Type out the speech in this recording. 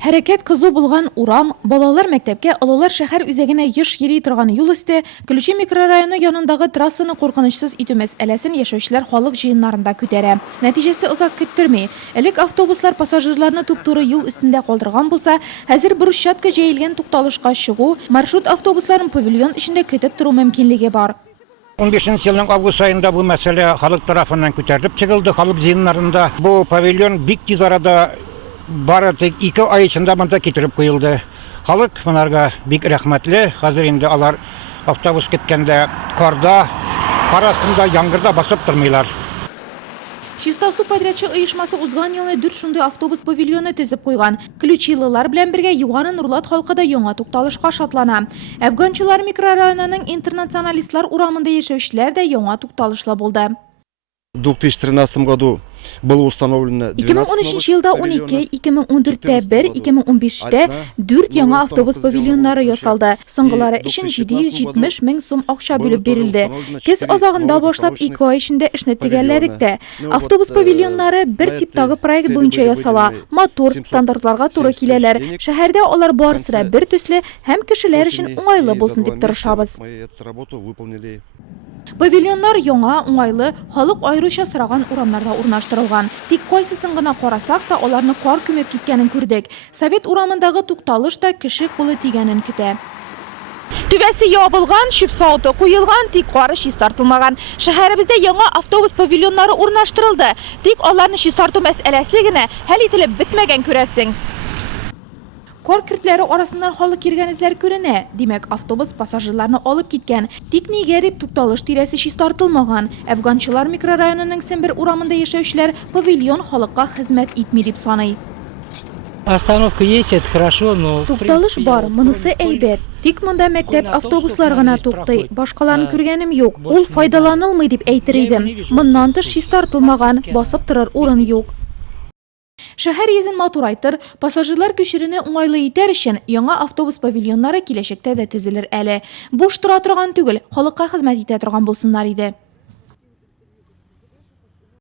Хәрәкәт кызу булган урам, балалар мәктәпкә, олылар шәһәр үзәгенә еш йөри торган юл өсте, Күлче микрорайоны янындагы трассаны куркынычсыз итү мәсьәләсен яшәүчеләр халык җыеннарында күтәрә. Нәтиҗәсе озак көттерми. Элек автобуслар пассажирларны туп-туры юл өстендә калдырган булса, хәзер брусчатка җәелгән тукталышка чыгу, маршрут автобусларын павильон эчендә көтеп тору мөмкинлеге бар. 15 елның август айында бу мәсьәлә халык тарафыннан күтәрелеп чыгылды, халык җыеннарында. Бу павильон бик тиз арада бары тик 2 ай эчендә монда китереп куелды. Халык монарга бик рәхмәтле. Хәзер инде алар автобус көткәндә карда, кар астында, яңгырда басып тормыйлар. Чистасу подрядчы оешмасы узган елны 4 шундый автобус павильоны төзеп куйган. Ключилылар белән бергә Югары Нурлат халкы да яңа тукталышка шатлана. Әфганчылар микрорайонының интернационалистлар урамында яшәүчеләр дә яңа тукталышлы булды. В 2013 году было установлено 2013 елда 12, 2014-тә 1, 2015-тә 4 яңа автобус павильоннары ясалды. Соңгылары өчен 770 мең сум акча бүлеп бирелде. Кез азагында башлап 2 ай эчендә эшне төгәлләдек тә. Автобус павильоннары бер типтагы проект буенча ясала. Матур, стандартларга туры киләләр. Шәһәрдә алар барысы да бер төсле һәм кешеләр өчен уңайлы булсын дип тырышабыз. Павильоннар яңа, уңайлы, халык аеруча сораган урамнарда урнаштырылган. Тик кайсысын гына карасак та, аларны кар күмеп киткәнен күрдек. Совет урамындагы тукталыш та кеше кулы тигәнен көтә. Түбәсе ябылган, чүп сауыты куелган, тик кары чистартылмаган. Шәһәребездә яңа автобус павильоннары урнаштырылды. Тик аларны чистарту мәсьәләсе генә хәл ителеп бетмәгән күрәсең. Кар көртләре арасыннан халык кергән эзләр күренә. Димәк, автобус пассажирларны алып киткән. Тик нигә дип тукталыш тирәсе чистартылмаган. Әфганчылар микрорайонының Сембер урамында яшәүчеләр павильон халыкка хезмәт итми дип саный. Остановка есть, это хорошо, но... Тукталыш бар, монысы әйбәт. Тик монда мәктәп автобуслар гына туктый. Башкаларын күргәнем юк. Ул файдаланылмый дип әйтер идем. Моннан тыш чистартылмаган, басып торыр урын юк. Шәһәр йөзен матурайтыр, пассажирлар күчерене уңайлы итәр өчен яңа автобус павильоннары киләчәктә дә төзелер әле. Буш тора торган түгел, халыкка хезмәт итә торган булсыннар иде.